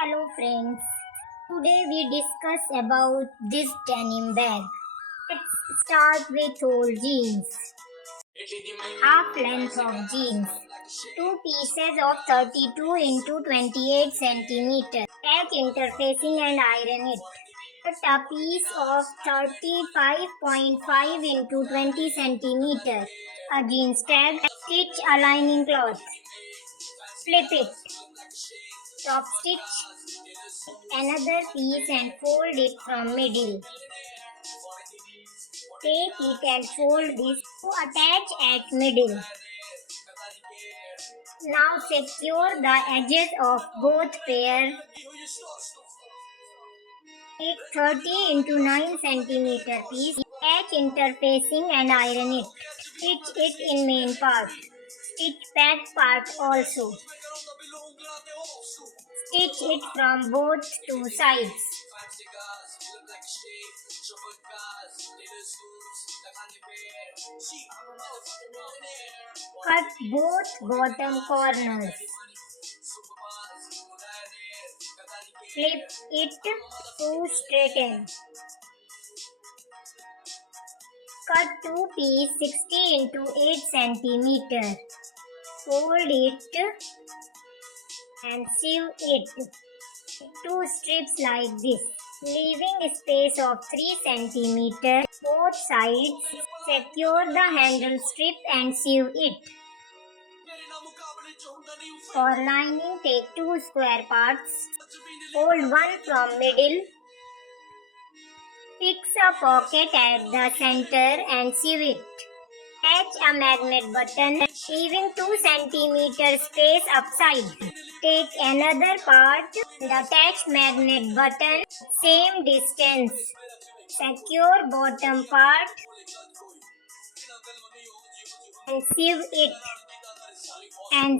Hello friends, today we discuss about this denim bag. Let's start with whole jeans. Half length of jeans. Two pieces of 32 into 28 centimeter. Edge interfacing and iron it. Cut a piece of 35.5 into 20 centimeter. A jeans tag. Stitch a lining cloth. Flip it. Top stitch another piece and fold it from middle. Take it and fold this to attach at middle. Now secure the edges of both pair. Take 30 into 9 centimeter piece. Edge interfacing and iron it. Stitch it in main part. Stitch back part also. Stitch it from both two sides. Cut both bottom corners. Flip it to straighten. Cut two piece 60 into 8 centimeter. Fold it and sew it. Two strips like this, leaving a space of 3 centimeter. Both sides. Secure the handle strip and sew it. For lining, take two square parts. Fold one from middle. Fix a pocket at the center and sew it. Attach a magnet button, leaving 2 centimeter space upside. Take another part and attach magnet button, same distance. Secure bottom part and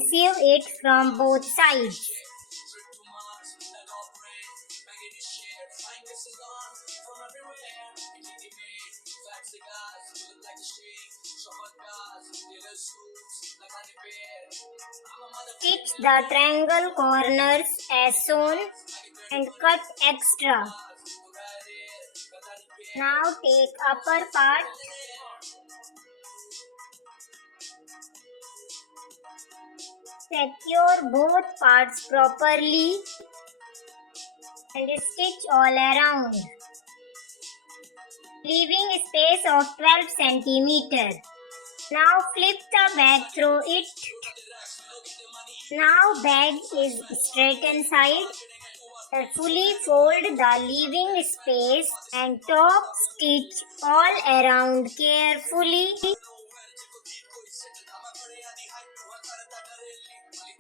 sew it from both sides. Stitch the triangle corners as shown and cut extra. Now take upper part. Secure both parts properly and stitch all around, leaving a space of 12 centimeter. Now flip the bag through it. Now bag is straighten side. Carefully fold the leaving space and top stitch all around carefully.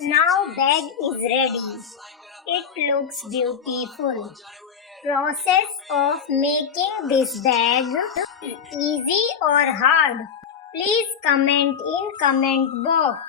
Now bag is ready. It looks beautiful. Process of making this bag easy or hard? Please comment in comment box.